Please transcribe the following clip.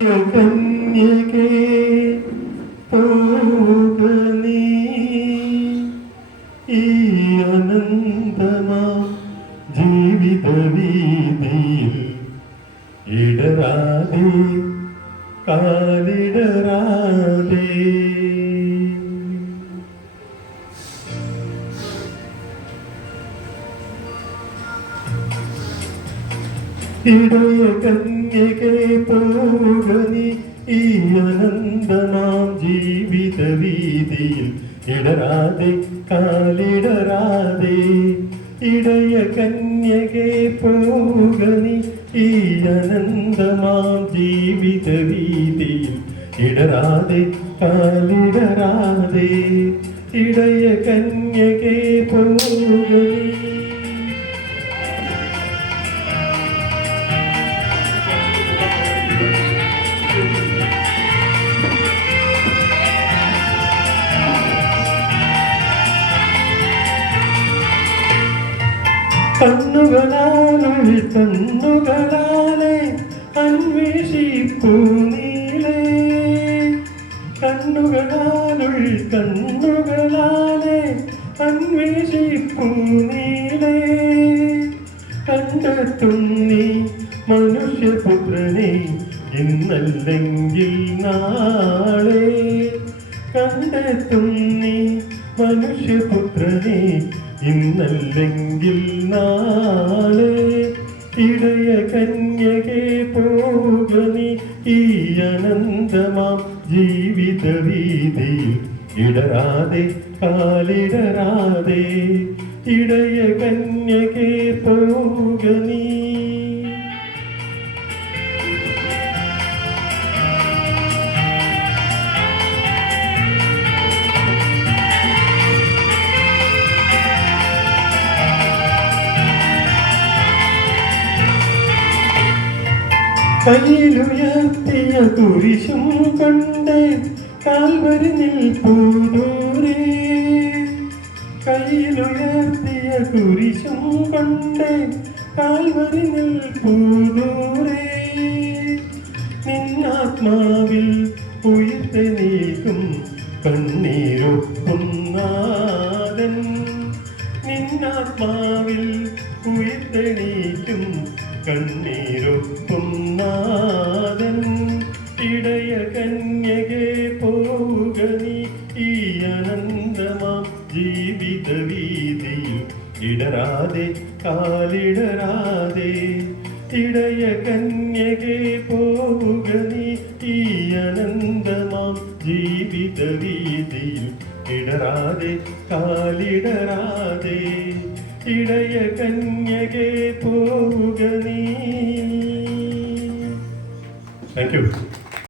കന്യകേ പോക നീ ഈ അനന്തമാ ജീവിത ഇടരാതെ കാലിടരാതെ. ഇടയ കന്യകെ പോകനി ഈ അനന്തമാം ജീവിത വീതിയിൽ ഇടരാതെ കാലിടരാതെ. ഇടയ കന്യകെ പോകനി ഈ അനന്തമാം ജീവിത വീതിയിൽ ഇടരാതെ കാലിടരാതെ. ഇടയ കന്യകെ കണ്ണുകളാലുൾ കണ്ണുകളാലെ അന്വേഷിപ്പൂ നീലേ കണ്ണുകളാലുൾ കണ്ണുകളാലെ അന്വേഷിപ്പൂ നീലേ കണ്ടെത്തും നീ മനുഷ്യപുത്രനെ ഇന്നല്ലെങ്കിൽ നാളെ. കണ്ടെത്തും മനുഷ്യപുത്രനെ ഇന്നല്ലെങ്കിൽ നാളെ ഇടയ കന്യകെ പോകണി ഈ അനന്തമാം ജീവിത വീതിയിൽ ഇടരാതെ കാലിടരാതെ ഇടയ കന്യകെ പോകനീ കയ്യിലുയർത്തിയ കുരിശും കൊണ്ട് കാൽവരി നിൽപ്പൂതൂരേ. കയ്യിലുയർത്തിയ കുരിശും കൊണ്ട് കാൽവരി നിൽപ്പൂതൂരേ. നിന്നാത്മാവിൽ ഉയർത്തെനീക്കും നീക്കും കണ്ണീരൊപ്പുന്നാദൻ നിന്നാത്മാവിൽ ഉയർത്തെണീക്കും കണ്ണീരൊപ്പും നാഥൻ ഇടയ കന്യകെ പോകനി ഈ അനന്തമാം ജീവിത വീതിയിൽ ഇടരാതെ കാലിടരാതെ ഇടയ കന്യകെ പോകനി ഈ അനന്തമാം ജീവിത വീതിയിൽ ഇടരാതെ കാലിടരാതെ ഇടയ കന്യകെ പോകനീ താങ്ക് യു